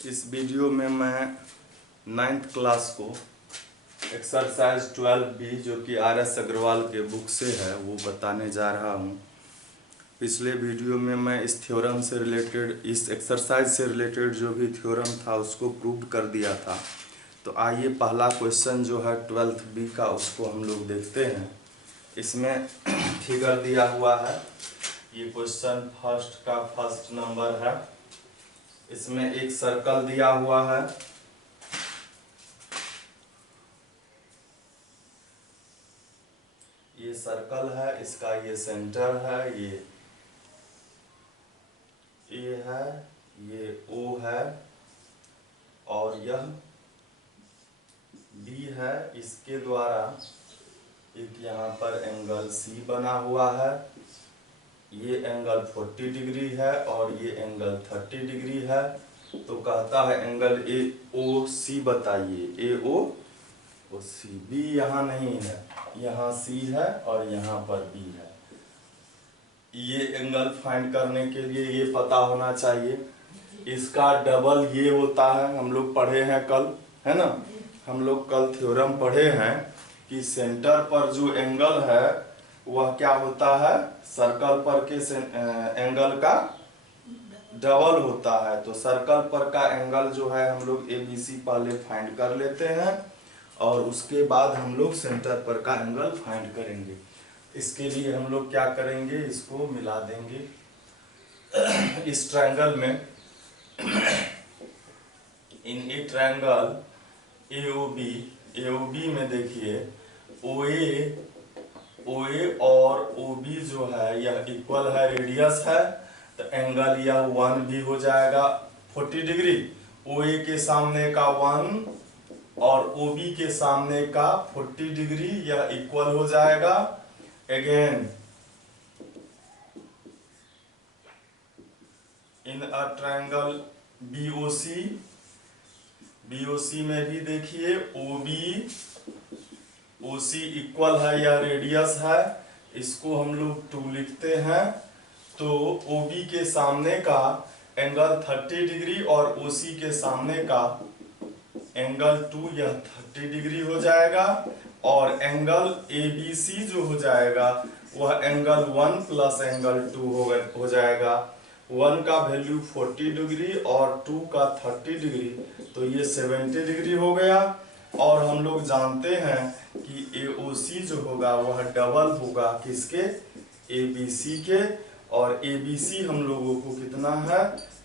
इस वीडियो में मैं 9th क्लास को एक्सरसाइज 12B जो कि RS अग्रवाल के बुक से है वो बताने जा रहा हूँ। पिछले वीडियो में मैं इस थ्योरम से रिलेटेड, इस एक्सरसाइज से रिलेटेड जो भी थ्योरम था उसको प्रूव कर दिया था। तो आइए पहला क्वेश्चन जो है 12th B का उसको हम लोग देखते हैं। इसमें फिगर दिया हुआ है, ये क्वेश्चन फर्स्ट का फर्स्ट नंबर है। इसमें एक सर्कल दिया हुआ है, ये सर्कल है, इसका ये सेंटर है, ये ए है, ये ओ है और यह बी है। इसके द्वारा एक यहाँ पर एंगल सी बना हुआ है, ये एंगल 40 डिग्री है और ये एंगल 30 डिग्री है। तो कहता है एंगल ए ओ सी बताइए, ए ओ सी। बी यहाँ नहीं है, यहाँ सी है और यहाँ पर बी है। ये एंगल फाइंड करने के लिए ये पता होना चाहिए, इसका डबल ये होता है। हम लोग पढ़े हैं कल, है ना, हम लोग कल थ्योरम पढ़े हैं कि सेंटर पर जो एंगल है वह क्या होता है, सर्कल पर के एंगल का डबल होता है। तो सर्कल पर का एंगल जो है हम लोग ABC पहले फाइंड कर लेते हैं और उसके बाद हम लोग सेंटर पर का एंगल फाइंड करेंगे। इसके लिए हम लोग क्या करेंगे, इसको मिला देंगे इस ट्रायंगल में। इन ए ट्रायंगल AOB में देखिए OA और OB जो है यह इक्वल है, रेडियस है, तो एंगल यह 1 भी हो जाएगा 40 डिग्री। OA के सामने का 1 और OB के सामने का 40 डिग्री, यह इक्वल हो जाएगा। Again in a triangle BOC में भी देखिए OC इक्वल है, यह रेडियस है, इसको हम लोग 2 लिखते हैं। तो OB के सामने का एंगल 30 डिग्री और OC के सामने का एंगल 2, यह 30 डिग्री हो जाएगा। और एंगल ABC जो हो जाएगा वह एंगल 1 प्लस एंगल 2 हो जाएगा। 1 का वैल्यू 40 डिग्री और 2 का 30 डिग्री, तो ये 70 डिग्री हो गया। और हम लोग जानते हैं कि AOC जो होगा वह डबल होगा किसके, ABC के, और ABC हम लोगों को कितना है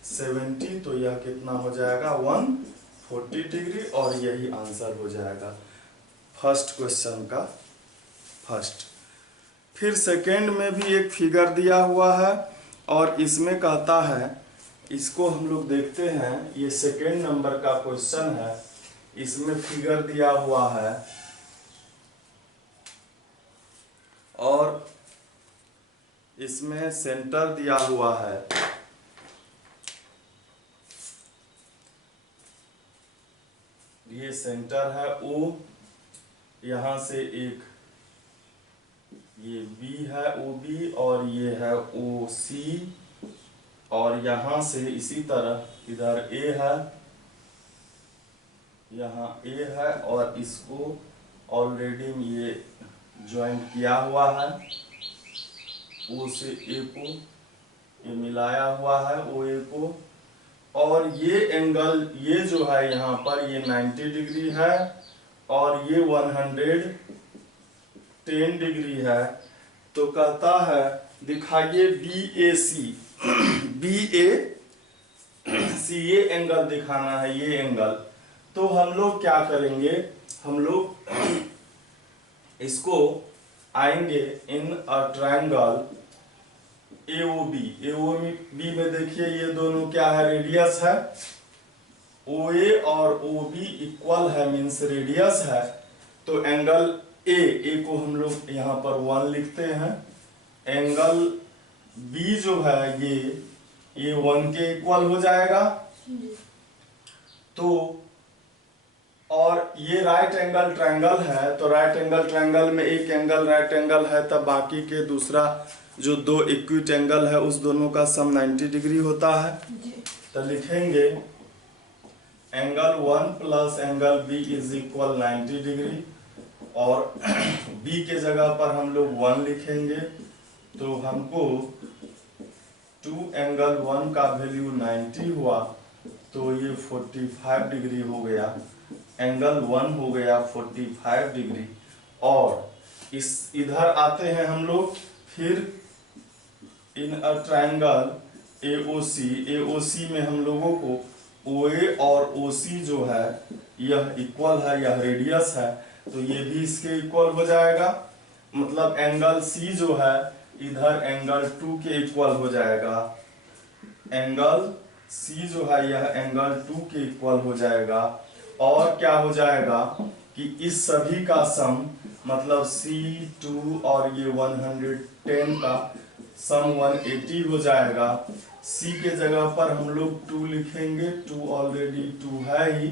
70, तो यह कितना हो जाएगा 140 डिग्री, और यही आंसर हो जाएगा फर्स्ट क्वेश्चन का फर्स्ट। फिर सेकेंड में भी एक फिगर दिया हुआ है और इसमें कहता है, इसको हम लोग देखते हैं, ये सेकेंड नंबर का क्वेश्चन है। इसमें फिगर दिया हुआ है और इसमें सेंटर दिया हुआ है। ये सेंटर है O, यहाँ से एक ये B है OB और ये है OC, और यहाँ से इसी तरह इधर A है, यहाँ A है, और इसको ऑलरेडी ये ज्वाइंट किया हुआ है, O से A को ये मिलाया हुआ है OA को। और ये एंगल ये जो है यहाँ पर ये 90 डिग्री है और ये 110 डिग्री है। तो कहता है दिखाइए BAC ये एंगल दिखाना है, ये एंगल। तो हम लोग क्या करेंगे, हम लोग इसको आएंगे इन अ ट्रायंगल AOB में देखिए ये दोनों क्या है, रेडियस है। OA और OB इक्वल है, मीन्स रेडियस है। तो एंगल A को हम लोग यहाँ पर 1 लिखते हैं। एंगल B जो है ये 1 के इक्वल हो जाएगा। तो और ये राइट एंगल ट्रायंगल है, तो राइट एंगल ट्रायंगल में एक एंगल राइट एंगल है, तब बाकी के दूसरा जो 2 इक्विट एंगल है उस दोनों का सम 90 डिग्री होता है। तो लिखेंगे angle 1 plus angle B is equal 90 degree, और बी के जगह पर हम लोग 1 लिखेंगे, तो हमको 2 एंगल 1 का वैल्यू 90 हुआ, तो ये 45 डिग्री हो गया, एंगल 1 हो गया 45 डिग्री। और इस इधर आते हैं हम लोग, फिर इन अ ट्रायंगल AOC में हम लोगों को OA और OC जो है यह इक्वल है, यह रेडियस है, तो ये भी इसके इक्वल हो जाएगा। मतलब एंगल C जो है इधर एंगल 2 के इक्वल हो जाएगा, एंगल C जो है यह एंगल 2 के इक्वल हो जाएगा। और क्या हो जाएगा कि इस सभी का सम, मतलब C2 और ये 110 का सम 180 हो जाएगा। C के जगह पर हम लोग 2 लिखेंगे, 2 ऑलरेडी 2 है ही,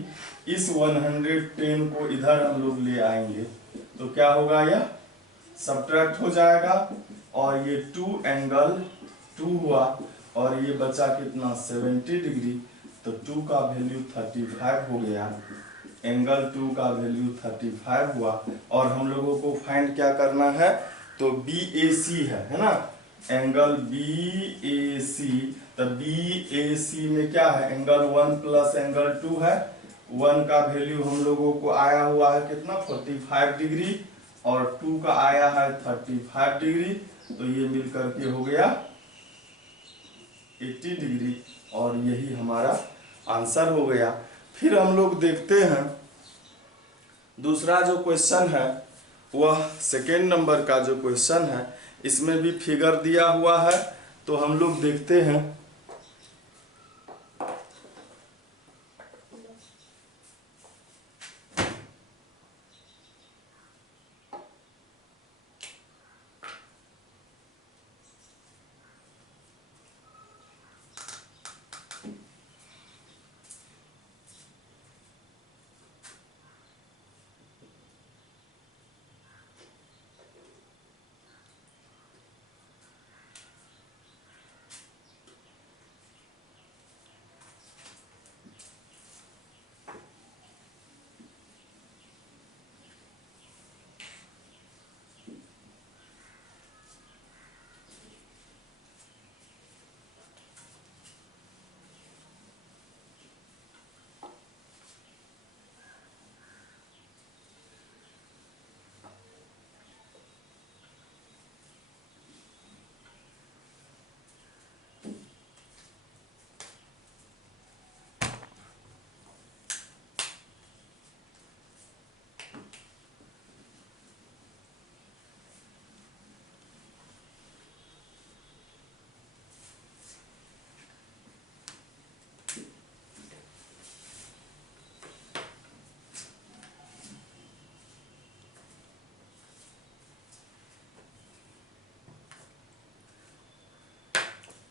इस 110 को इधर हम लोग ले आएंगे, तो क्या होगा, यह सब्ट्रैक्ट हो जाएगा, और ये 2 एंगल 2 हुआ, और ये बचा कितना 70 डिग्री, तो 2 का वैल्यू 35 हो गया, एंगल 2 का वैल्यू 35 हुआ। और हम लोगों को फाइंड क्या करना है, तो BAC है ना, एंगल BAC, तो BAC में क्या है, एंगल 1 प्लस एंगल 2 है, 1 का वैल्यू हम लोगों को आया हुआ है कितना 45 डिग्री, और 2 का आया है 35 डिग्री, तो ये मिलकर के हो गया 80 डिग्री, और यही हमारा आंसर हो गया। फिर हम लोग देखते हैं दूसरा जो क्वेश्चन है, वह सेकेंड नंबर का जो क्वेश्चन है, इसमें भी फिगर दिया हुआ है, तो हम लोग देखते हैं।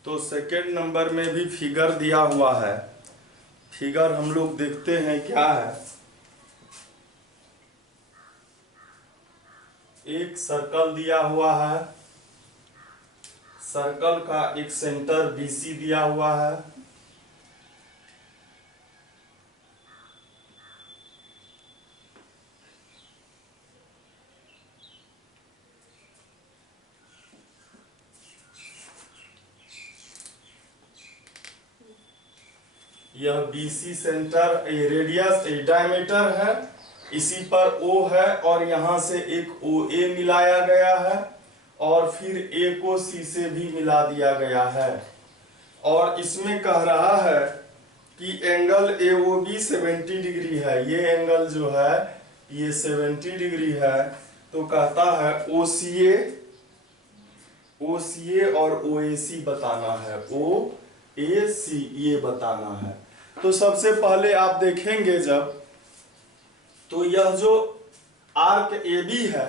तो सेकेंड नंबर में भी फिगर दिया हुआ है, फिगर हम लोग देखते हैं क्या है। एक सर्कल दिया हुआ है, सर्कल का एक सेंटर BC दिया हुआ है, यह BC सेंटर रेडियस डायमीटर है, इसी पर O है, और यहाँ से एक OA मिलाया गया है, और फिर A को C से भी मिला दिया गया है। और इसमें कह रहा है कि एंगल AOB 70 डिग्री है, ये एंगल जो है ये 70 डिग्री है, तो कहता है OCA और OAC बताना है, OAC ये बताना है। तो सबसे पहले आप देखेंगे जब, तो यह जो आर्क AB है,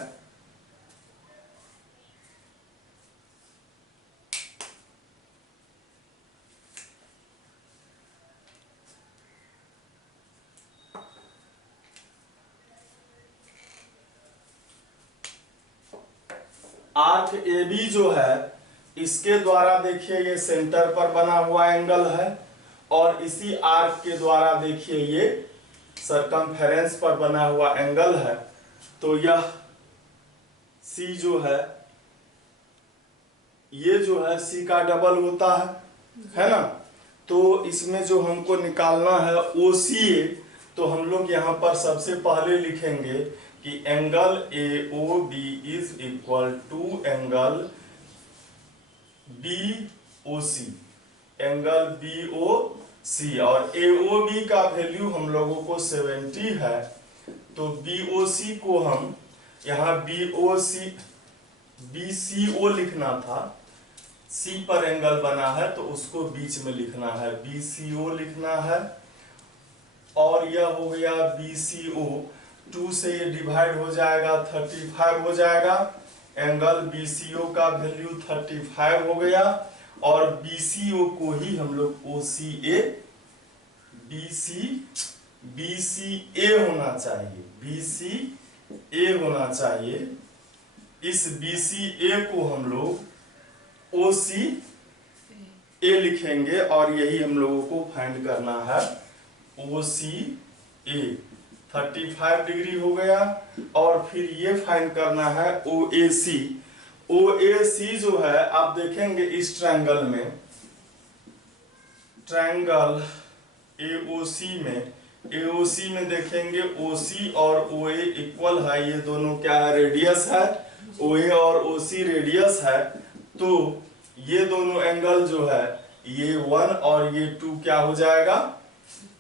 आर्क AB जो है, इसके द्वारा देखिए ये सेंटर पर बना हुआ एंगल है, और इसी आर्क के द्वारा देखिए ये सरकमफेरेंस पर बना हुआ एंगल है, तो यह C जो है ये जो है C का डबल होता है ना। तो इसमें जो हमको निकालना है OCA, तो हम लोग यहाँ पर सबसे पहले लिखेंगे कि angle AOB is equal to angle BOC, angle BOC, और AOB का वैल्यू हम लोगों को 70 है, तो BOC को हम यहाँ BCO लिखना था, C पर एंगल बना है तो उसको बीच में लिखना है, BCO लिखना है। और यह हो गया BCO, 2 से ये डिवाइड हो जाएगा 35 हो जाएगा, एंगल BCO का वैल्यू 35 हो गया, और BCO को ही हम लोग OCA BCA होना चाहिए, BCA होना चाहिए। इस BCA को हम लोग OCA लिखेंगे और यही हम लोगों को फाइंड करना है OCA। 35 डिग्री हो गया, और फिर ये फाइंड करना है OAC। OAC जो है आप देखेंगे इस ट्रायंगल में, ट्रायंगल AOC में देखेंगे OC और OA इक्वल है, ये दोनों क्या है, रेडियस है, OA और OC रेडियस है, तो ये दोनों एंगल जो है ये 1 और ये 2 क्या हो जाएगा,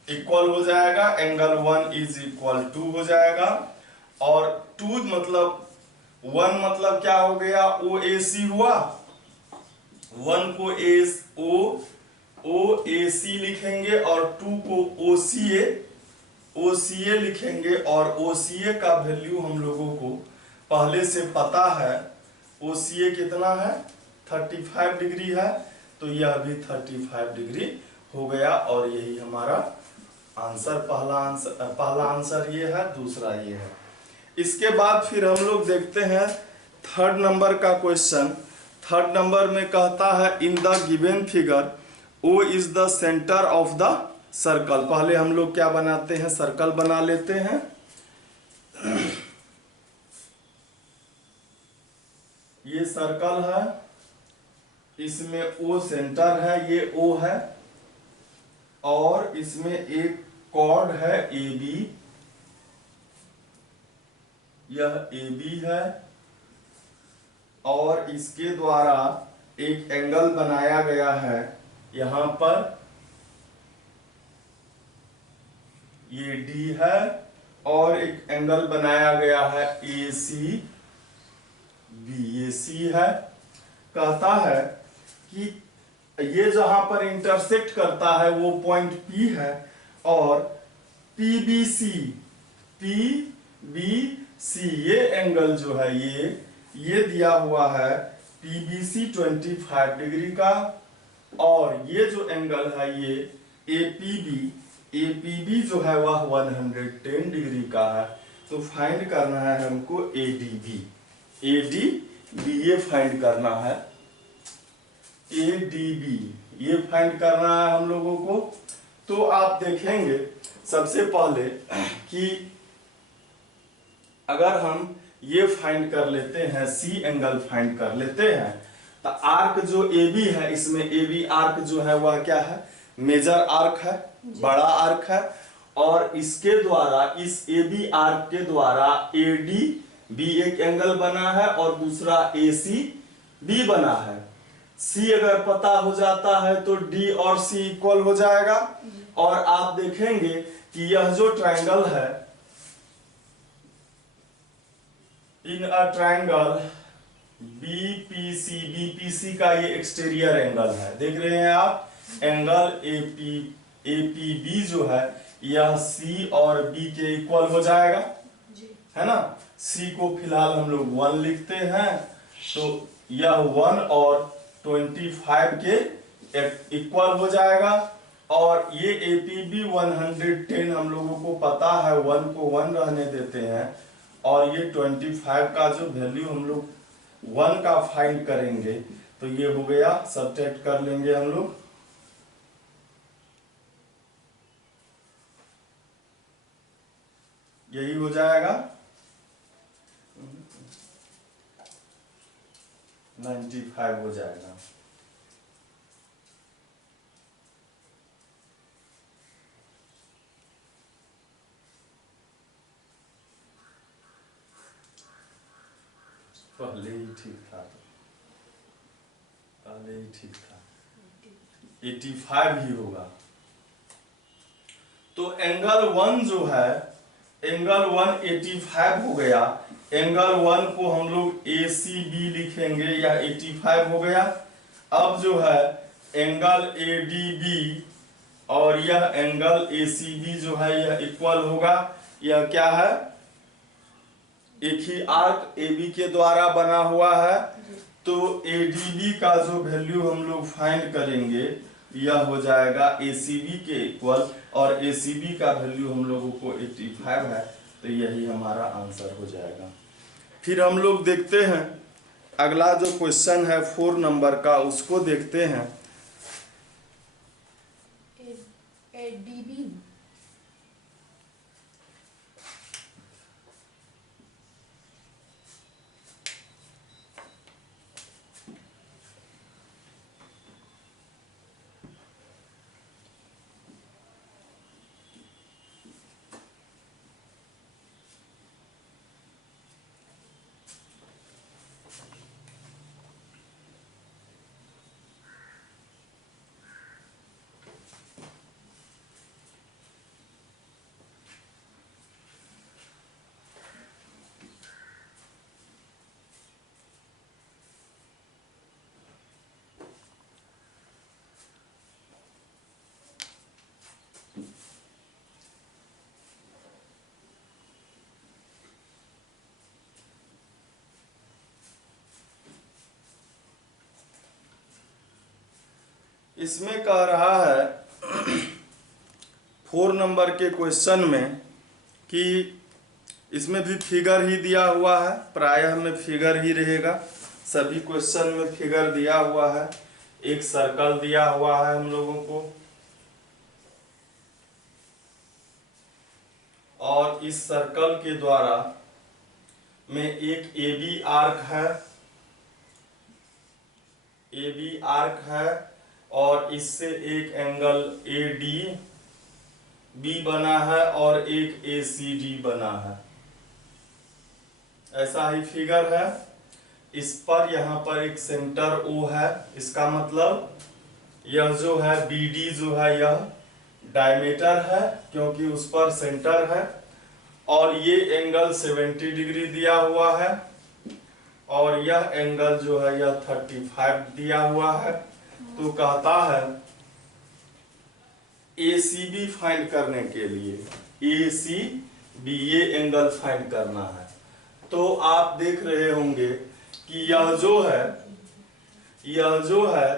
इक्वल हो जाएगा, एंगल 1 इज इक्वल 2 हो जाएगा, और 2 मतलब 1 मतलब क्या हो गया, OAC हुआ, 1 को OAC लिखेंगे और 2 को OCA लिखेंगे, और OCA का वैल्यू हम लोगों को पहले से पता है, OCA कितना है, 35 डिग्री है, तो यह भी 35 डिग्री हो गया, और यही हमारा आंसर, पहला आंसर ये है, दूसरा ये है। इसके बाद फिर हम लोग देखते हैं थर्ड नंबर का क्वेश्चन। थर्ड नंबर में कहता है in the given figure O is the centre of the circle. पहले हम लोग क्या बनाते हैं, सर्कल बना लेते हैं। ये सर्कल है, इसमें O सेंटर है, ये O है, और इसमें एक कॉर्ड है AB, यह AB है, और इसके द्वारा एक एंगल बनाया गया है यहां पर, ये D है, और एक एंगल बनाया गया है ACB, ये C है। कहता है कि ये जहां पर इंटरसेक्ट करता है वो पॉइंट P है, और PBC ये एंगल जो है ये दिया हुआ है PBC 25 डिग्री का, और ये जो एंगल है ये APB जो है वह 110 डिग्री का है। तो फाइंड करना है हमको ADB ये फाइंड करना है, ADB ये फाइंड करना है हम लोगों को। तो आप देखेंगे सबसे पहले कि अगर हम ये फाइंड कर लेते हैं, C एंगल फाइंड कर लेते हैं, तो आर्क जो AB है, इसमें AB आर्क जो है वह क्या है, मेजर आर्क है, बड़ा आर्क है, और इसके द्वारा, इस AB आर्क के द्वारा ADB एक एंगल बना है और दूसरा ACB बना है। C अगर पता हो जाता है तो D और C इक्वल हो जाएगा, और आप देखेंगे कि यह जो ट्रायंगल है, इन अ ट्रायंगल BPC का ये एक्सटीरियर एंगल है, देख रहे हैं आप, एंगल APB जो है यह C और B के इक्वल हो जाएगा, है ना। C को फिलहाल हम लोग 1 लिखते हैं, तो यह 1 और 25 के इक्वल हो जाएगा, और ये APB 110 हम लोगों को पता है, 1 को 1 रहने देते हैं, और ये 25 का जो वैल्यू हम लोग 1 का फाइंड करेंगे, तो ये हो गया, सब्ट्रैक्ट कर लेंगे हम लोग, यही हो जाएगा 95 हो जाएगा। पहले ही ठीक था, पहले ही ठीक था, 85 ही होगा। तो एंगल 1 जो है, एंगल 1 85 हो गया। एंगल 1 को हम लोग ACB लिखेंगे, या 85 हो गया। अब जो है एंगल ADB और यह एंगल ACB जो है यह इक्वल होगा। यह क्या है, एक ही आर्क AB के द्वारा बना हुआ है। तो ADB का जो वैल्यू हम लोग फाइंड करेंगे यह हो जाएगा ACB के इक्वल, और ACB का वैल्यू हम लोगों को 85 है, तो यही हमारा आंसर हो जाएगा। फिर हम लोग देखते हैं अगला जो क्वेश्चन है 4 नंबर का, उसको देखते हैं। ADB इसमें कह रहा है 4 नंबर के क्वेश्चन में कि इसमें भी फिगर ही दिया हुआ है, प्रायः में फिगर ही रहेगा, सभी क्वेश्चन में फिगर दिया हुआ है। एक सर्कल दिया हुआ है हम लोगों को, और इस सर्कल के द्वारा में एक AB आर्क है, AB आर्क है, और इससे एक एंगल ADB बना है और एक ACD बना है। ऐसा ही फिगर है। इस पर यहाँ पर एक सेंटर O है, इसका मतलब यह जो है BD जो है यह डायमीटर है, क्योंकि उस पर सेंटर है। और ये एंगल 70 डिग्री दिया हुआ है, और यह एंगल जो है यह 35 दिया हुआ है। तो कहता है ACB फाइंड करने के लिए, ACB ये एंगल फाइंड करना है। तो आप देख रहे होंगे कि यह जो है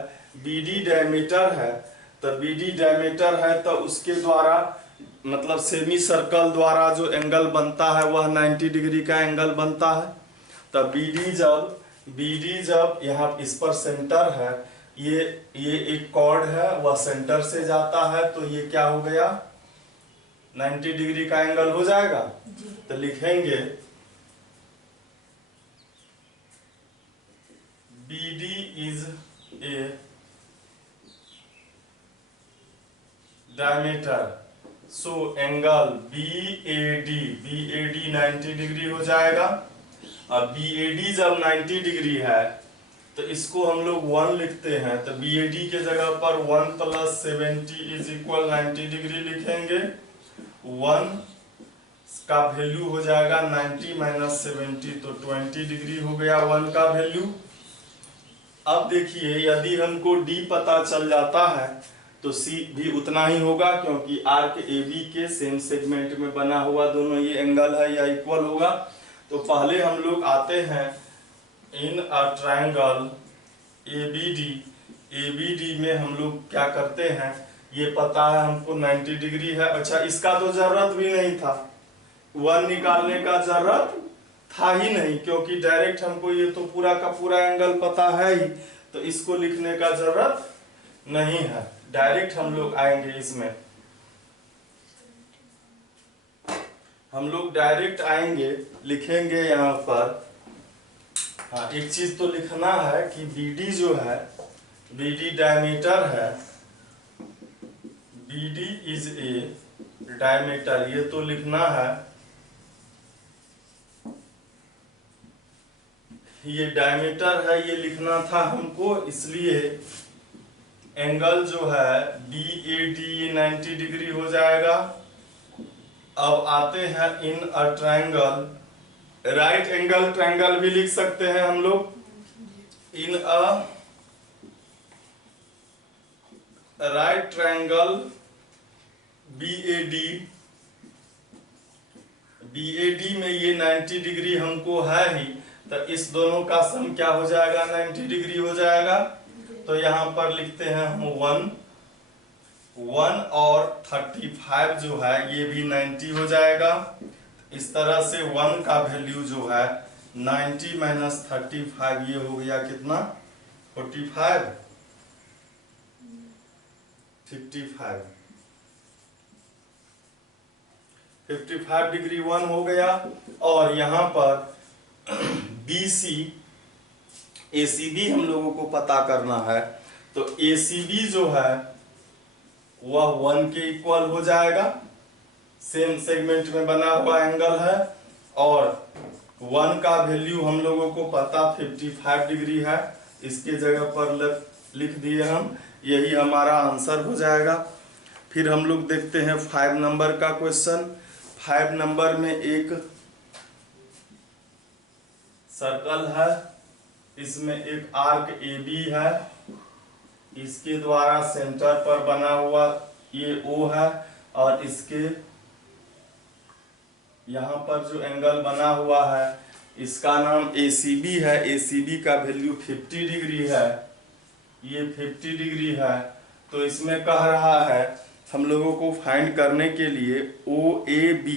BD डायमीटर है, तो BD डायमीटर है तो उसके द्वारा मतलब सेमी सर्कल द्वारा जो एंगल बनता है वह 90 डिग्री का एंगल बनता है। तो BD जब यहाँ इस पर सेंटर है, ये एक कॉर्ड है वह सेंटर से जाता है, तो ये क्या हो गया 90 डिग्री का एंगल हो जाएगा। तो लिखेंगे BD is a diameter, so angle BAD 90 degree हो जाएगा। अब BAD जब 90 डिग्री है तो इसको हम लोग 1 लिखते हैं, तो BAD के जगह पर 1 + 70 = 90 डिग्री लिखेंगे। 1 का वैल्यू हो जाएगा 90 - 70, तो 20 डिग्री हो गया 1 का वैल्यू। अब देखिए यदि हमको D पता चल जाता है तो C भी उतना ही होगा, क्योंकि आर्क AB के सेम सेगमेंट में बना हुआ दोनों ये एंगल है या इक्वल होगा। तो पहले हम लोग आते हैं इन अ ट्रायंगल ABD में हम लोग क्या करते हैं, ये पता है हमको 90 डिग्री है। अच्छा, इसका तो जरूरत भी नहीं था, 1 निकालने का जरूरत था ही नहीं, क्योंकि डायरेक्ट हमको ये तो पूरा का पूरा एंगल पता है ही, तो इसको लिखने का जरूरत नहीं है। डायरेक्ट हम लोग आएंगे इसमें, हम लोग डायरेक्ट आएंगे, लिखेंगे यहाँ पर। हाँ, एक चीज तो लिखना है कि BD जो है, BD डायमीटर है, BD इज ए डायमीटर, ये तो लिखना है। ये डायमीटर है, ये लिखना था हमको, इसलिए एंगल जो है BAD ये 90 डिग्री हो जाएगा। अब आते हैं in a triangle, right angle triangle भी लिख सकते हैं हम लोग। In a right triangle BAD, BAD में ये 90 डिग्री हमको है ही, तो इस दोनों का सम क्या हो जाएगा, 90 डिग्री हो जाएगा। तो यहाँ पर लिखते हैं हम 1 और 35 जो है ये भी 90 हो जाएगा। इस तरह से 1 का वैल्यू जो है 90 माइनस 35, ये हो गया कितना, 45, 55 डिग्री 1 हो गया। और यहाँ पर BC ACB हम लोगों को पता करना है, तो ACB जो है वह 1 के इक्वल हो जाएगा। सेम सेगमेंट में बना हुआ एंगल है, और 1 का वैल्यू हम लोगों को पता 55 डिग्री है, इसके जगह पर लिख दिए हम, यही हमारा आंसर हो जाएगा। फिर हम लोग देखते हैं 5 नंबर का क्वेश्चन। 5 नंबर में एक सर्कल है, इसमें एक आर्क AB है, इसके द्वारा सेंटर पर बना हुआ ये O है, और इसके यहाँ पर जो एंगल बना हुआ है इसका नाम ACB है। ACB का वैल्यू 50 डिग्री है, ये 50 डिग्री है। तो इसमें कह रहा है हम लोगों को फाइंड करने के लिए OAB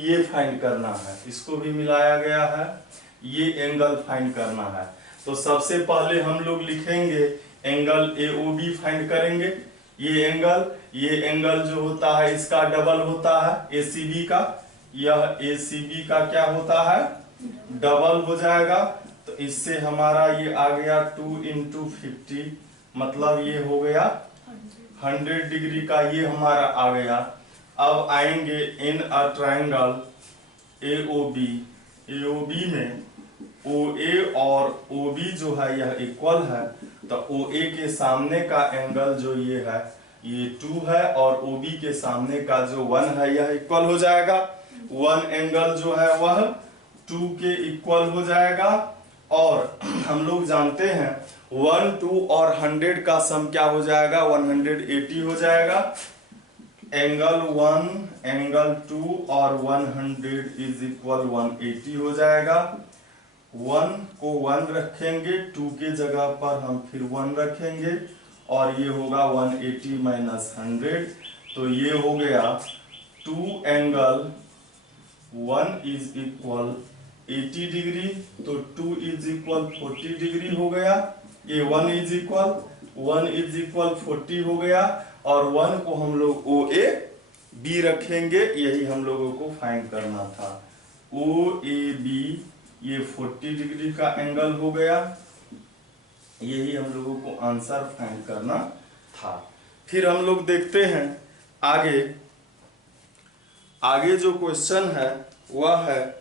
ये फाइंड करना है, इसको भी मिलाया गया है, ये एंगल फाइंड करना है। तो सबसे पहले हम लोग लिखेंगे एंगल AOB फाइंड करेंगे। ये एंगल जो होता है इसका डबल होता है ACB का, यह ACB का क्या होता है, डबल हो जाएगा। तो इससे हमारा ये आ गया 2 × 50, मतलब ये हो गया 100 डिग्री का, ये हमारा आ गया। अब आएंगे इन अ ट्रायंगल AOB में OA और OB जो है यह इक्वल है, तो OA के सामने का एंगल जो ये है ये 2 है, और OB के सामने का जो 1 है यह इक्वल हो जाएगा। 1 एंगल जो है वह 2 के इक्वल हो जाएगा। और हम लोग जानते हैं 1, 2 और 100 का सम क्या हो जाएगा, 180 हो जाएगा। एंगल 1, एंगल 2 और 100 इज इक्वल 180 हो जाएगा। 1 को 1 रखेंगे, 2 के जगह पर हम फिर 1 रखेंगे, और ये होगा 180 माइनस 100, तो ये हो गया 2 एंगल 1 इज इक्वल 80 डिग्री, तो 2 इज इक्वल 40 डिग्री हो गया। ये 1 इज इक्वल 40 हो गया, और 1 को हम लोग OAB रखेंगे, यही हम लोगों को फाइंड करना था। OAB ये 40 डिग्री का एंगल हो गया, यही हम लोगों को आंसर फाइंड करना था। फिर हम लोग देखते हैं आगे जो क्वेश्चन है वह है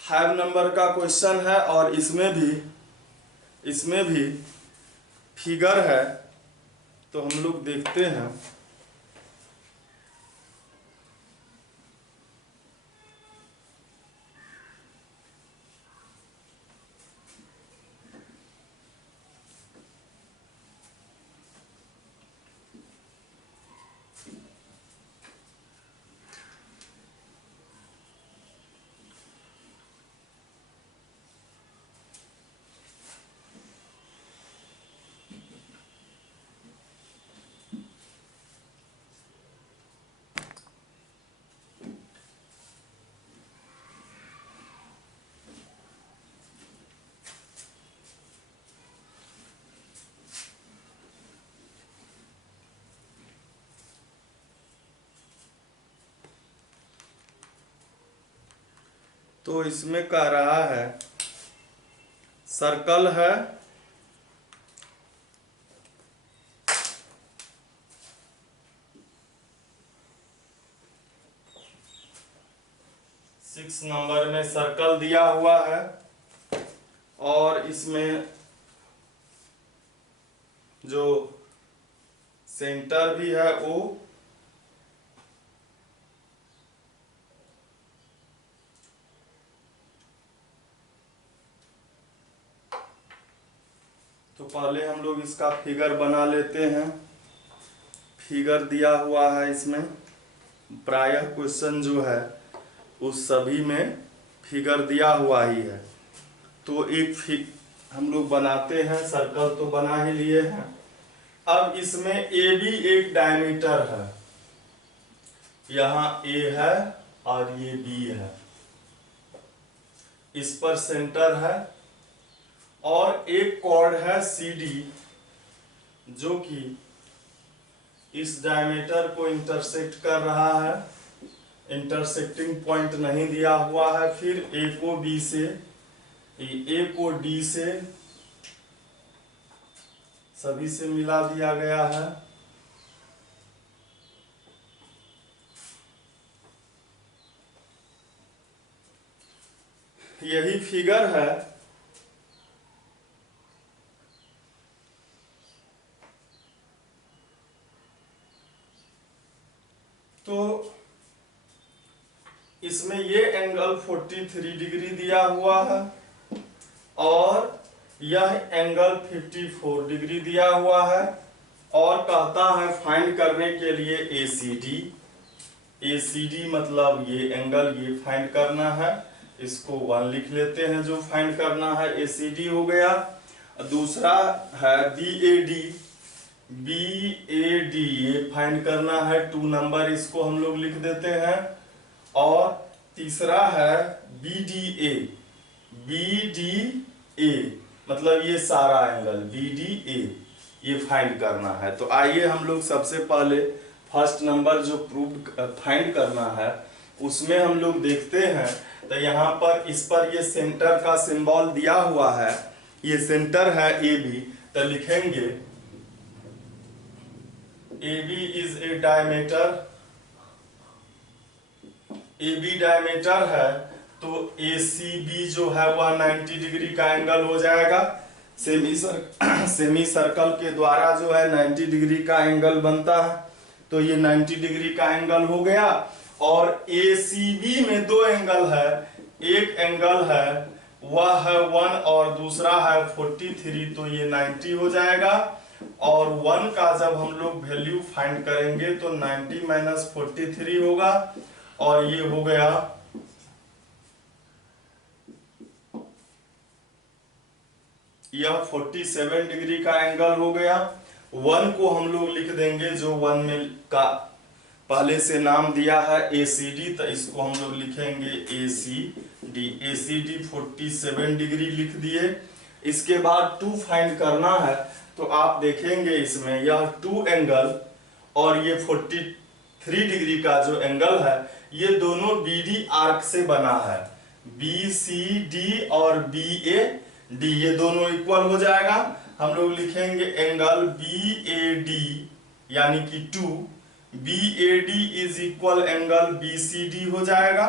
5 नंबर का क्वेश्चन है, और इसमें भी फिगर है, तो हम लोग देखते हैं। तो इसमें कह रहा है सर्कल है, सिक्स नंबर में सर्कल दिया हुआ है और इसमें जो सेंटर भी है वो तो पहले हम लोग इसका फिगर बना लेते हैं। फिगर दिया हुआ है इसमें, प्रायः क्वेश्चन जो है उस सभी में फिगर दिया हुआ ही है। तो एक हम लोग बनाते हैं, सर्कल तो बना ही लिए हैं। अब इसमें ए बी एक डायमीटर है, यहाँ ए है और ये बी है, इस पर सेंटर है और एक कॉर्ड है सी डी जो कि इस डायमीटर को इंटरसेक्ट कर रहा है। इंटरसेक्टिंग पॉइंट नहीं दिया हुआ है। फिर ए को बी से, ए को डी से, सभी से मिला दिया गया है। यही फिगर है। तो इसमें ये एंगल 43 डिग्री दिया हुआ है और यह एंगल 54 डिग्री दिया हुआ है और कहता है फाइंड करने के लिए ACD। ACD मतलब ये एंगल, ये फाइंड करना है। इसको 1 लिख लेते हैं जो फाइंड करना है, ACD हो गया। दूसरा है BAD। BAD ये फाइंड करना है, 2 नंबर, इसको हम लोग लिख देते हैं। और तीसरा है BDA। BDA मतलब ये सारा एंगल BDA ये फाइंड करना है। तो आइए हम लोग सबसे पहले फर्स्ट नंबर जो प्रूफ फाइंड करना है उसमें हम लोग देखते हैं। तो यहाँ पर इस पर ये सेंटर का सिंबल दिया हुआ है, ये सेंटर है AB। तो लिखेंगे AB is a diameter. AB diameter है तो ACB जो है वह 90 डिग्री का एंगल हो जाएगा। सेमी सर्कल के द्वारा जो है 90 डिग्री का एंगल बनता है, तो ये 90 डिग्री का एंगल हो गया। और ACB में 2 एंगल है, एक एंगल है वह है 1 और दूसरा है 43, तो ये 90 हो जाएगा। और 1 का जब हम लोग वैल्यू फाइंड करेंगे तो 90 माइनस 43 होगा और ये हो गया यह 47 डिग्री का एंगल हो गया। 1 को हम लोग लिख देंगे जो 1 में का पहले से नाम दिया है ACD, तो इसको हम लोग लिखेंगे ACD। ACD 47 डिग्री लिख दिए। इसके बाद 2 फाइंड करना है, तो आप देखेंगे इसमें यह 2 एंगल और ये 43 डिग्री का जो एंगल है ये दोनों BD आर्क से बना है। BCD और BAD ये दोनों इक्वल हो जाएगा। हम लोग लिखेंगे एंगल BAD यानी कि 2, BAD is equal angle BCD हो जाएगा,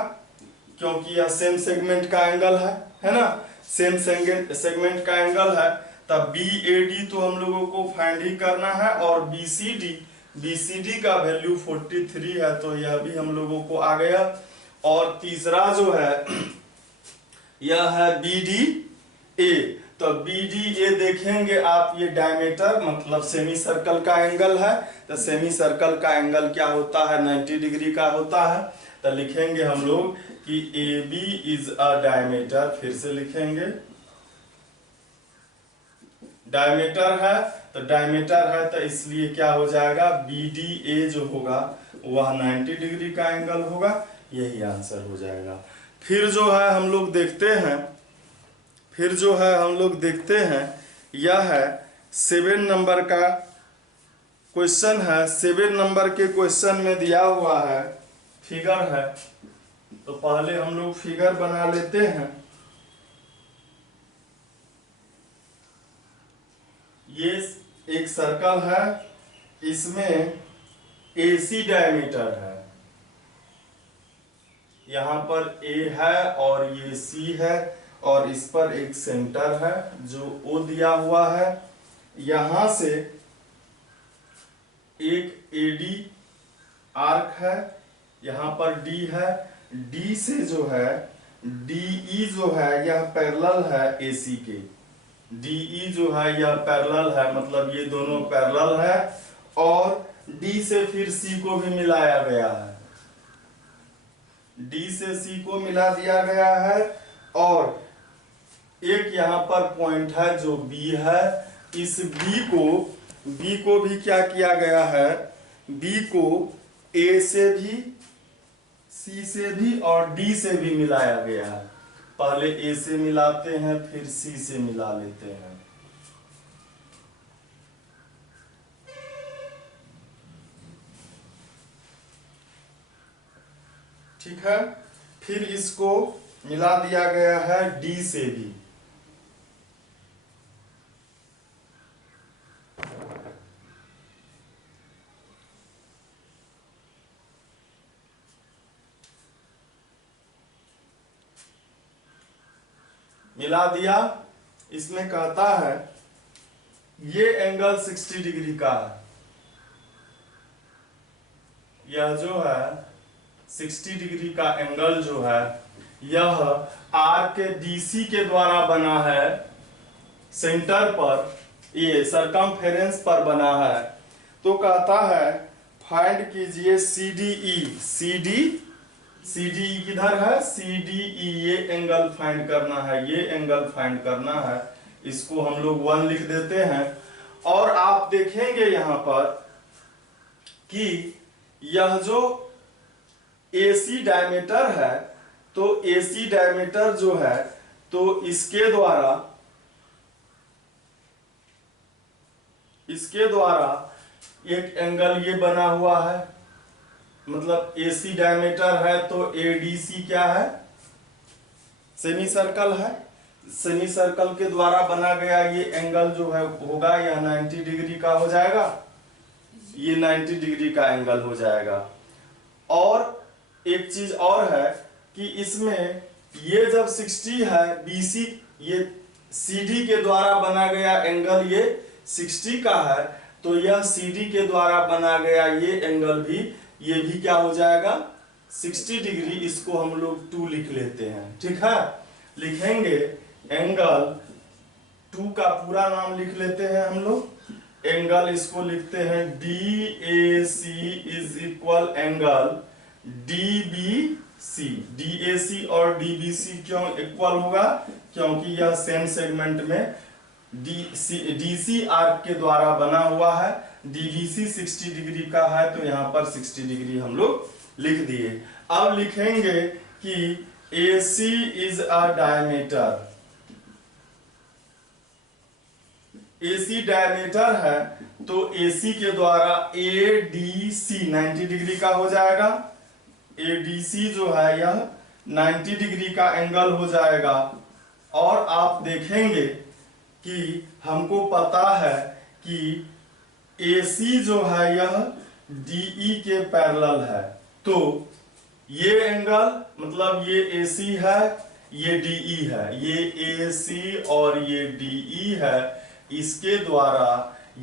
क्योंकि यह सेम सेगमेंट का एंगल है ना, सेम सेगमेंट का एंगल है। तब BAD तो हम लोगों को फाइंड ही करना है और BCD का वैल्यू 43 है, तो यह भी हम लोगों को आ गया। और तीसरा जो है यह है BDA। तो BDA देखेंगे आप, ये डायमीटर मतलब सेमी सर्कल का एंगल है। तो सेमी सर्कल का एंगल क्या होता है, 90 डिग्री का होता है। तो लिखेंगे हम लोग कि AB इज अ डायमीटर। फिर से लिखेंगे डायमीटर है, तो डायमीटर है तो इसलिए क्या हो जाएगा, BDA जो होगा वह 90 डिग्री का एंगल होगा। यही आंसर हो जाएगा। फिर जो है हम लोग देखते हैं यह है 7 नंबर का क्वेश्चन है। 7 नंबर के क्वेश्चन में दिया हुआ है, फिगर है तो पहले हम लोग फिगर बना लेते हैं। ये एक सर्कल है, इसमें AC डायमीटर है। यहाँ पर A है और ये C है और इस पर एक सेंटर है जो O दिया हुआ है। यहां से एक AD आर्क है, यहाँ पर D है। D से जो है DE जो है यह पैरेलल है AC के। DE जो है यह पैरेलल है, मतलब ये दोनों पैरेलल है। और D से फिर C को भी मिलाया गया है, D से C को मिला दिया गया है। और एक यहाँ पर पॉइंट है जो B है। इस B को भी क्या किया गया है, B को A से भी, C से भी और D से भी मिलाया गया है। पहले A से मिलाते हैं, फिर C से मिला लेते हैं। ठीक है, फिर इसको मिला दिया गया है D से भी। मिला दिया। इसमें कहता है ये एंगल 60 डिग्री का है। यह जो है 60 डिग्री का एंगल जो है यह आर्क के DC के द्वारा बना है, सेंटर पर, ये सरकमफेरेंस पर बना है। तो कहता है फाइंड कीजिए CDE किधर है, CDE ये एंगल फाइंड करना है, ये एंगल फाइंड करना है। इसको हम लोग 1 लिख देते हैं। और आप देखेंगे यहां पर कि यह जो AC डायमीटर है, तो AC डायमीटर जो है तो इसके द्वारा एक एंगल ये बना हुआ है, मतलब AC डायमीटर है तो ADC क्या है, सेमी सर्कल है। सेमी सर्कल के द्वारा बना गया ये एंगल जो है होगा यह 90 डिग्री का हो जाएगा, ये 90 डिग्री का एंगल हो जाएगा। और एक चीज और है कि इसमें ये जब 60 है, BC ये CD के द्वारा बना गया एंगल ये 60 का है, तो यह CD के द्वारा बना गया ये एंगल भी, ये भी क्या हो जाएगा 60 डिग्री। इसको हम लोग 2 लिख लेते हैं। ठीक है, लिखेंगे एंगल 2 का पूरा नाम लिख लेते हैं हम लोग। एंगल इसको लिखते हैं DAC is equal angle DBC। DAC और DBC क्यों इक्वल होगा, क्योंकि यह सेम सेगमेंट में DC आर्क के द्वारा बना हुआ है। DBC 60 डिग्री का है तो यहाँ पर 60 डिग्री हम लोग लिख दिए। अब लिखेंगे कि AC is a diameter. AC diameter है तो AC के द्वारा ADC 90 डिग्री का हो जाएगा। ADC जो है यह 90 डिग्री का एंगल हो जाएगा। और आप देखेंगे कि हमको पता है कि AC जो है यह DE के पैरेलल है, तो ये एंगल मतलब ये AC है, ये DE है, ये AC और ये DE है। इसके द्वारा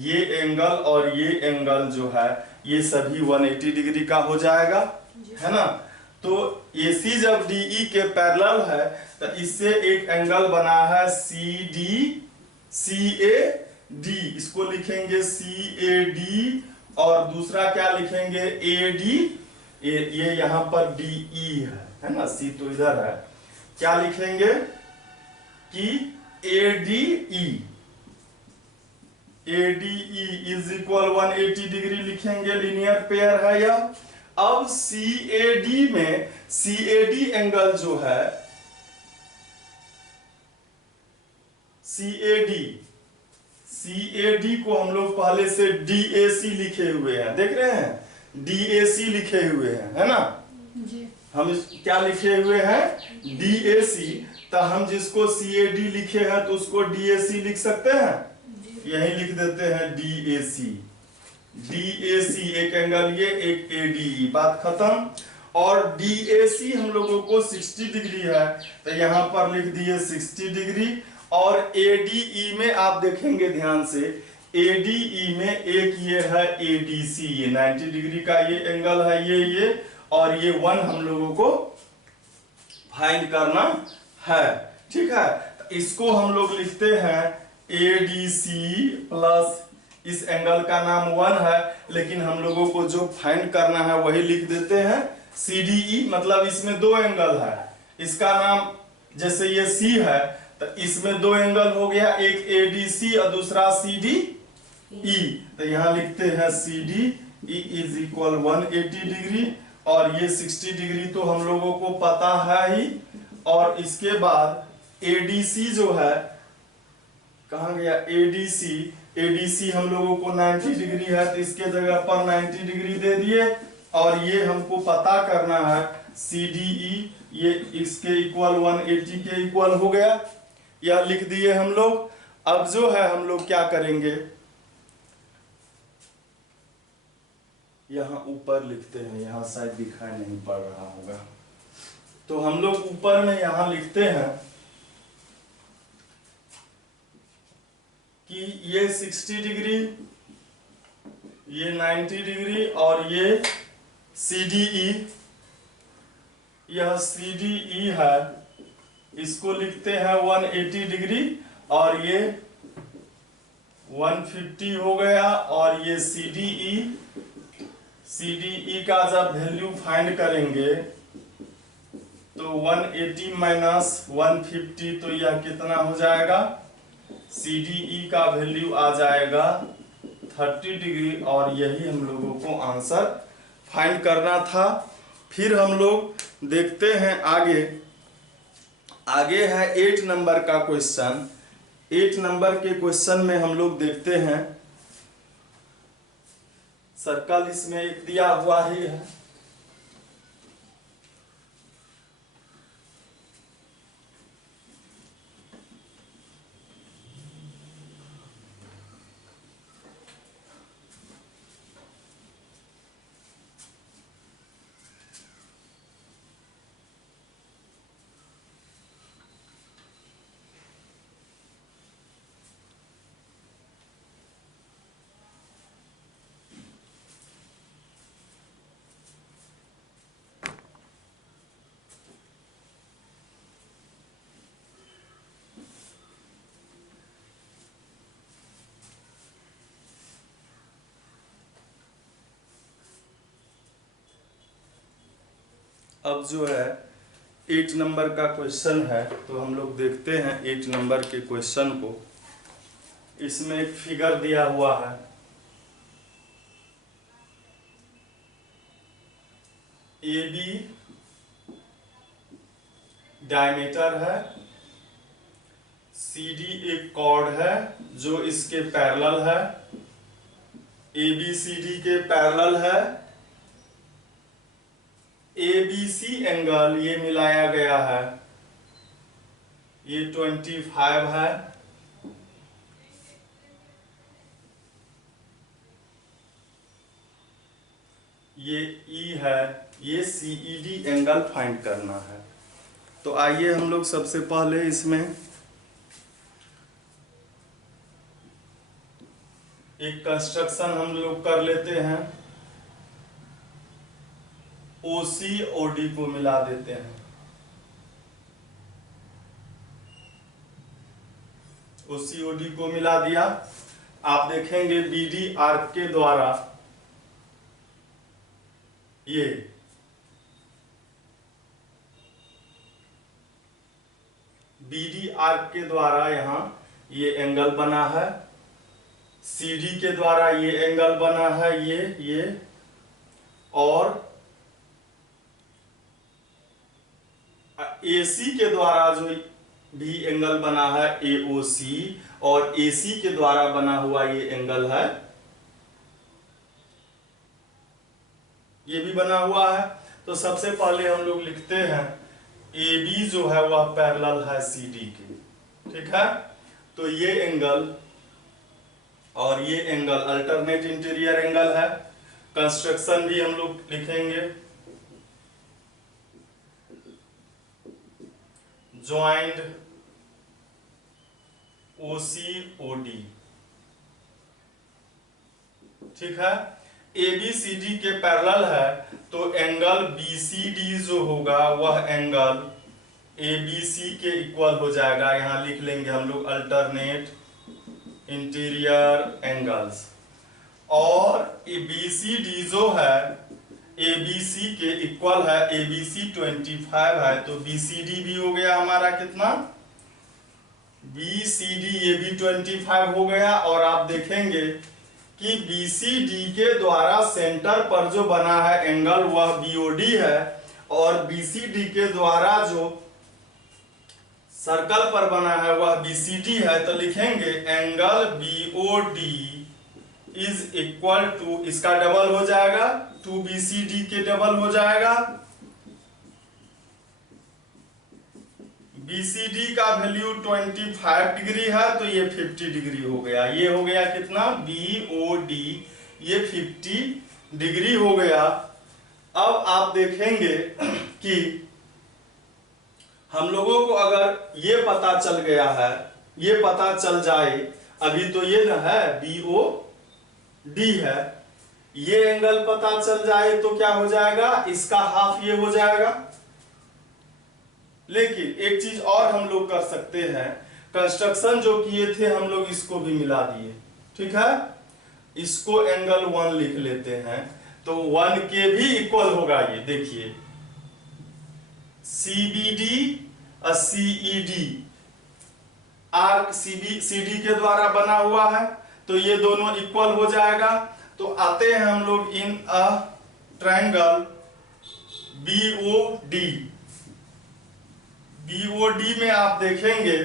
ये एंगल और ये एंगल जो है ये सभी 180 डिग्री का हो जाएगा, है ना। तो AC जब DE के पैरेलल है तो इससे एक एंगल बना है CAD, इसको लिखेंगे CAD। और दूसरा क्या लिखेंगे AD, ये यहां पर DE है ना, C तो इधर है। क्या लिखेंगे कि ADE इज इक्वल 180 डिग्री लिखेंगे, लीनियर पेयर है यह। अब CAD में CAD एंगल जो है CAD को हम लोग पहले से DAC लिखे हुए हैं, देख रहे हैं DAC लिखे हुए हैं, है ना। जी। हम क्या लिखे हुए हैं DAC, तो हम जिसको CAD लिखे हैं तो उसको DAC लिख सकते हैं, यही लिख देते हैं DAC। DAC एक एंगल ये, एक ADE, बात खत्म। और DAC हम लोगों को 60 डिग्री है, तो यहां पर लिख दिए 60 डिग्री। और ADE में आप देखेंगे ध्यान से, ADE में एक ये है ADC, ये 90 डिग्री का ये एंगल है, ये और ये 1 हम लोगों को फाइंड करना है। ठीक है, तो इसको हम लोग लिखते हैं ADC प्लस, इस एंगल का नाम 1 है, लेकिन हम लोगों को जो फाइंड करना है वही लिख देते हैं CDE। मतलब इसमें 2 एंगल है, इसका नाम जैसे ये C है तो इसमें 2 एंगल हो गया, एक ADC और दूसरा CDE। तो यहां लिखते हैं CDE इज इक्वल 180 डिग्री, और ये 60 डिग्री तो हम लोगों को पता है ही। और इसके बाद ADC जो है, कहां गया ADC हम लोगों को 90 डिग्री है, तो इसके जगह पर 90 डिग्री दे दिए। और ये हमको पता करना है CDE, ये इसके इक्वल 180 के इक्वल हो गया, यह लिख दिए हम लोग। अब जो है हम लोग क्या करेंगे, यहाँ ऊपर लिखते हैं, यहाँ शायद दिखाई नहीं पड़ रहा होगा, तो हम लोग ऊपर में यहाँ लिखते हैं कि ये 60 डिग्री, ये 90 डिग्री और ये CDE, यह CDE है, इसको लिखते हैं 180 डिग्री, और ये 150 हो गया। और ये CDE का जब वैल्यू फाइंड करेंगे तो 180 माइनस 150, तो यह कितना हो जाएगा, CDE का वैल्यू आ जाएगा 30 डिग्री। और यही हम लोगों को आंसर फाइंड करना था। फिर हम लोग देखते हैं आगे है 8 नंबर का क्वेश्चन। 8 नंबर के क्वेश्चन में हम लोग देखते हैं, सर्कल इसमें एक दिया हुआ ही है, अब जो है 8 नंबर का क्वेश्चन है, तो हम लोग देखते हैं 8 नंबर के क्वेश्चन को। इसमें एक फिगर दिया हुआ है, AB डायमीटर है, CD एक कॉर्ड है जो इसके पैरेलल है, ABCD के पैरेलल है, ABC एंगल ये मिलाया गया है, ये 25 है, ये E है, ये CED एंगल फाइंड करना है। तो आइए हम लोग सबसे पहले इसमें एक कंस्ट्रक्शन हम लोग कर लेते हैं, OC OD को मिला देते हैं। OC OD को मिला दिया, आप देखेंगे BD आर्क के द्वारा ये BD आर्क के द्वारा यहाँ ये एंगल बना है, CD के द्वारा ये एंगल बना है, ये और AC के द्वारा जो भी एंगल बना है AOC, और AC के द्वारा बना हुआ ये एंगल है, ये भी बना हुआ है। तो सबसे पहले हम लोग लिखते हैं AB जो है वह पैरेलल है CD के, ठीक है। तो ये एंगल और ये एंगल अल्टरनेट इंटीरियर एंगल है। कंस्ट्रक्शन भी हम लोग लिखेंगे, ज्वाइंट OC-OD, ठीक है। ABCD के पैरेलल है तो एंगल BCD जो होगा वह एंगल ABC के इक्वल हो जाएगा। यहां लिख लेंगे हम लोग अल्टरनेट इंटीरियर एंगल्स। और BCD जो है ABC के इक्वल है, ABC 25 है तो BCD भी हो गया हमारा कितना, BCD ये भी 25 हो गया। और आप देखेंगे कि BCD के द्वारा सेंटर पर जो बना है एंगल वह BOD है, और BCD के द्वारा जो सर्कल पर बना है वह BCD है। तो लिखेंगे angle BOD is equal to, इसका डबल हो जाएगा 2BCD के डबल हो जाएगा। BCD का वैल्यू 25 डिग्री है तो ये 50 डिग्री हो गया। ये हो गया कितना, BOD ये 50 डिग्री हो गया। अब आप देखेंगे कि हम लोगों को अगर ये पता चल गया है, ये पता चल जाए, अभी तो ये ना है BOD है, ये एंगल पता चल जाए तो क्या हो जाएगा, इसका हाफ ये हो जाएगा। लेकिन एक चीज और हम लोग कर सकते हैं, कंस्ट्रक्शन जो किए थे हम लोग इसको भी मिला दिए, ठीक है। इसको एंगल 1 लिख लेते हैं तो 1 के भी इक्वल होगा। ये देखिए CBD और CED आर्क CD के द्वारा बना हुआ है तो ये दोनों इक्वल हो जाएगा। तो आते हैं हम लोग इन अ ट्रायंगल BOD में आप देखेंगे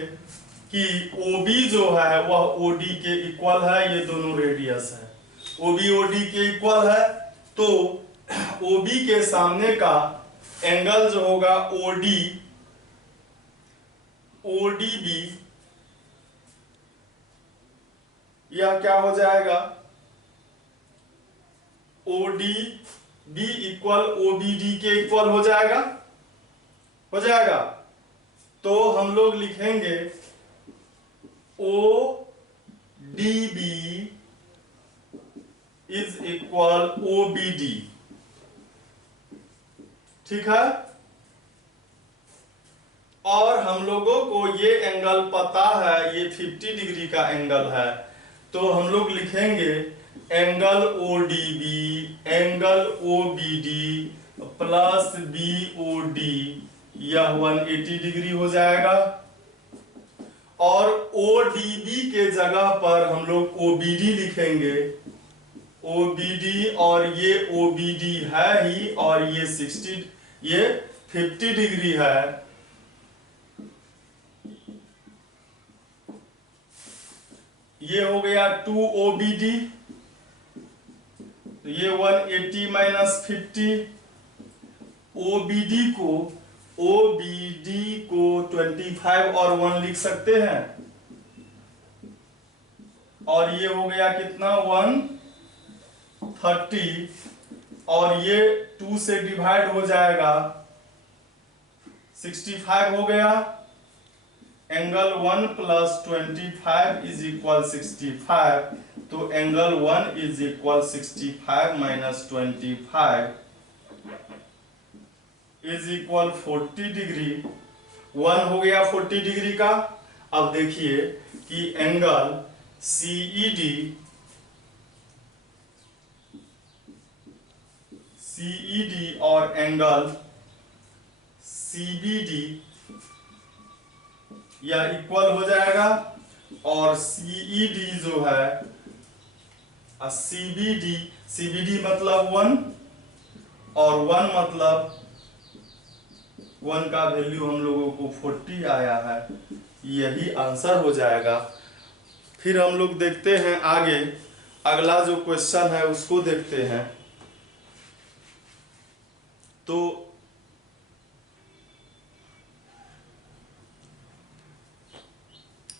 कि OB जो है वह OD के इक्वल है, ये दोनों रेडियस है, OB OD के इक्वल है। तो OB के सामने का एंगल जो होगा ODB, यह क्या हो जाएगा, ODB इक्वल OBD के इक्वल हो जाएगा, तो हम लोग लिखेंगे ODB इज इक्वल OBD, ठीक है। और हम लोगों को ये एंगल पता है, ये 50 डिग्री का एंगल है, तो हम लोग लिखेंगे angle ODB angle OBD plus BOD, यह 180 डिग्री हो जाएगा। और ODB के जगह पर हम लोग OBD लिखेंगे, OBD, और ये OBD है ही, और ये 50 डिग्री है। ये हो गया 2OBD, तो ये 180 माइनस 50, OBD को 25 और 1 लिख सकते हैं, और ये हो गया कितना 130, और ये 2 से डिवाइड हो जाएगा 65 हो गया। एंगल 1 प्लस 25 इज इक्वल 65, तो angle 1 is equal 65 minus 25 is equal 40 degree. 1 हो गया 40 डिग्री का। अब देखिए कि एंगल CED और एंगल CBD यह इक्वल हो जाएगा, और CED जो है CBD मतलब 1, और 1 मतलब 1 का वैल्यू हम लोगों को 40 आया है, यही आंसर हो जाएगा। फिर हम लोग देखते हैं आगे, अगला जो क्वेश्चन है उसको देखते हैं। तो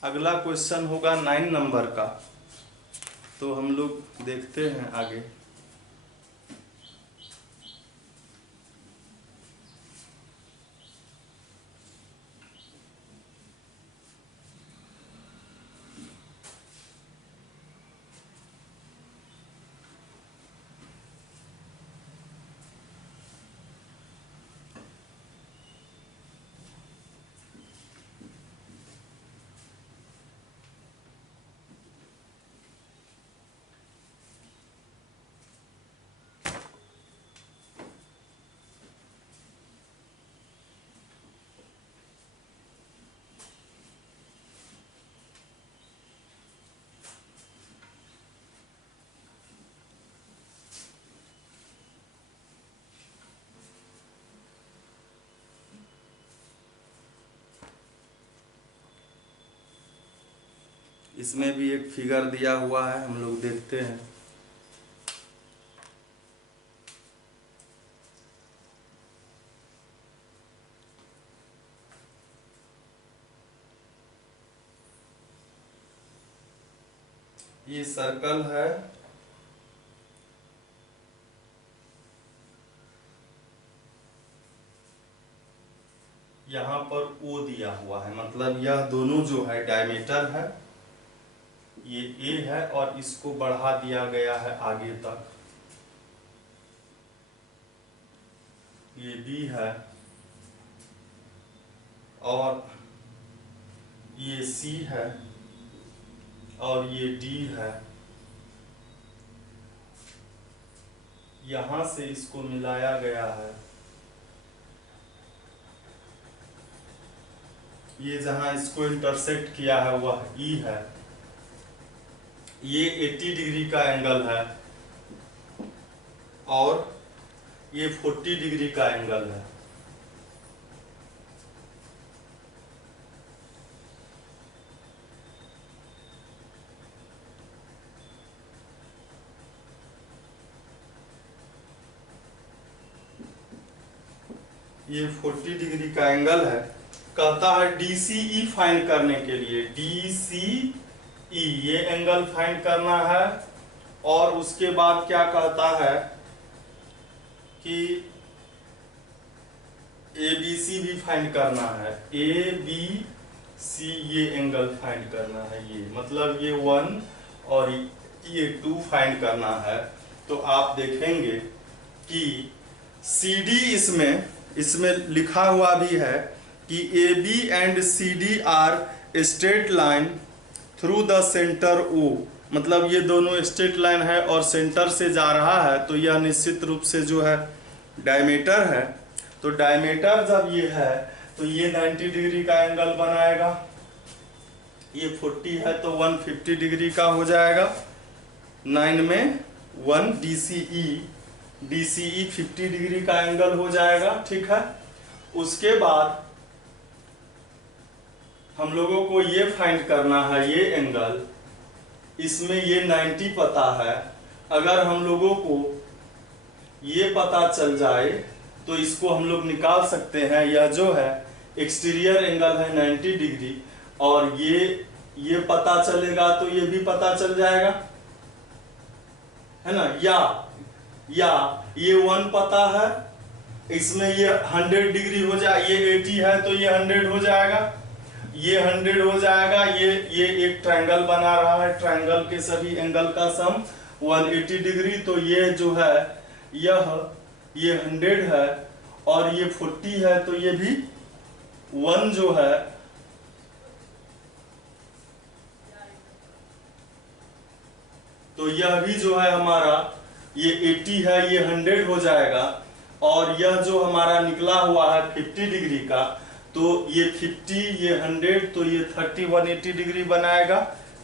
अगला क्वेश्चन होगा 9 नंबर का, तो हम लोग देखते हैं आगे। इसमें भी एक फिगर दिया हुआ है, हम लोग देखते हैं। ये सर्कल है, यहाँ पर O दिया हुआ है, मतलब यह दोनों जो है डायमीटर है, ये A है और इसको बढ़ा दिया गया है आगे तक, ये B है और ये C है और ये D है। यहां से इसको मिलाया गया है, ये जहां इसको इंटरसेक्ट किया है वह E है। ये 80 डिग्री का एंगल है और ये 40 डिग्री का एंगल है। ये 40 डिग्री का एंगल है। कहता है DCE फाइंड करने के लिए, DCE ये एंगल फाइंड करना है। और उसके बाद क्या कहता है कि ABC भी फाइंड करना है, ABC ये एंगल फाइंड करना है, ये मतलब ये 1 और ये 2 फाइंड करना है। तो आप देखेंगे कि CD इसमें लिखा हुआ भी है कि AB and CD are straight line through the centre O, मतलब ये दोनों स्ट्रेट लाइन है और सेंटर से जा रहा है, तो यह निश्चित रूप से जो है डायमीटर है। तो डायमीटर जब ये है तो ये 90 डिग्री का एंगल बनाएगा, ये 40 है तो 150 डिग्री का हो जाएगा। 9 में 1 DCE 50 डिग्री का एंगल हो जाएगा, ठीक है। उसके बाद हम लोगों को ये फाइंड करना है, ये एंगल, इसमें ये 90 पता है। अगर हम लोगों को ये पता चल जाए तो इसको हम लोग निकाल सकते हैं। यह जो है एक्सटीरियर एंगल है 90 डिग्री, और ये पता चलेगा तो ये भी पता चल जाएगा, है ना। या ये 1 पता है, इसमें ये 100 डिग्री हो जाए, ये 80 है तो ये 100 हो जाएगा, ये 100 हो जाएगा। ये एक ट्रायंगल बना रहा है, ट्रायंगल के सभी एंगल का सम 180 डिग्री। तो ये जो है ये 100 है और ये 40 है, तो ये भी 1 जो है तो यह भी जो है हमारा ये 80 है, ये 100 हो जाएगा। और यह जो हमारा निकला हुआ है 50 डिग्री का, तो ये 50, ये 100, तो ये 30 180 डिग्री बनाएगा,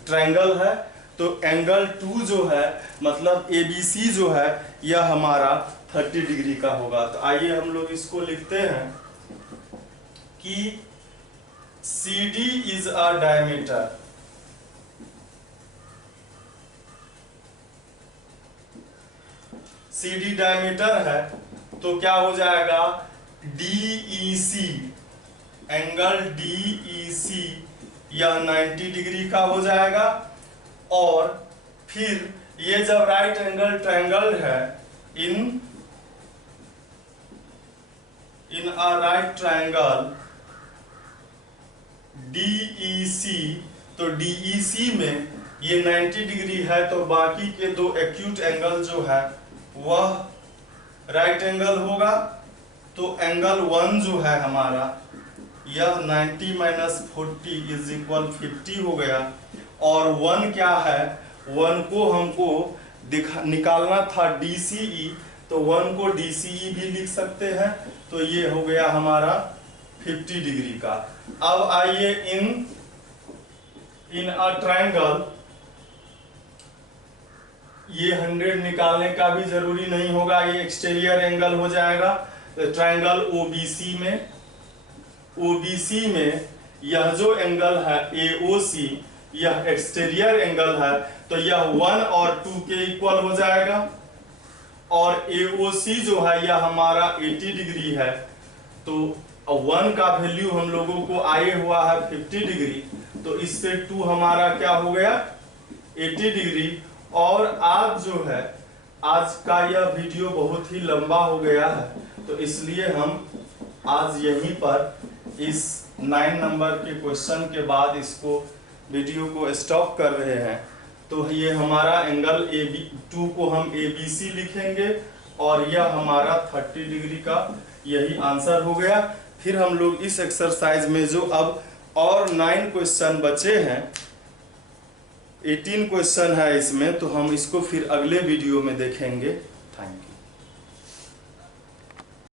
ट्रायंगल है। तो एंगल 2 जो है मतलब ABC जो है यह हमारा 30 डिग्री का होगा। तो आइए हम लोग इसको लिखते हैं कि CD is a diameter, CD diameter है तो क्या हो जाएगा, DEC, एंगल DEC यह 90 डिग्री का हो जाएगा। और फिर ये जब राइट एंगल ट्रायंगल है, इन अ राइट ट्रायंगल DEC, तो DEC में ये 90 डिग्री है, तो बाकी के दो एक्यूट एंगल जो है वह राइट एंगल होगा। तो एंगल 1 जो है हमारा, यह 90 - 40 = 50 हो गया। और 1 क्या है, 1 को हमको निकालना था DCE, तो 1 को DCE भी लिख सकते हैं। तो ये हो गया हमारा 50 डिग्री का। अब आइए इन अ ट्रायंगल, ये 100 निकालने का भी जरूरी नहीं होगा, ये एक्सटीरियर एंगल हो जाएगा। तो ट्रायंगल OBC में यह जो एंगल है AOC, यह एक्सटीरियर एंगल है, तो यह 1 और 2 के इक्वल हो जाएगा। और AOC जो है यह हमारा 80 डिग्री है। तो 1 का वैल्यू हम लोगों को आए हुआ है 50 डिग्री, तो इससे 2 हमारा क्या हो गया, 80 डिग्री। और आज जो है, आज का यह वीडियो बहुत ही लंबा हो गया है, तो इसलिए हम आज यहीं पर इस 9 नंबर के क्वेश्चन के बाद इसको वीडियो को स्टॉप कर रहे हैं। तो ये हमारा एंगल AB2 को हम ABC लिखेंगे, और यह हमारा 30 डिग्री का यही आंसर हो गया। फिर हम लोग इस एक्सरसाइज में जो अब और 9 क्वेश्चन बचे हैं, 18 क्वेश्चन है इसमें, तो हम इसको फिर अगले वीडियो में देखेंगे। Thank you.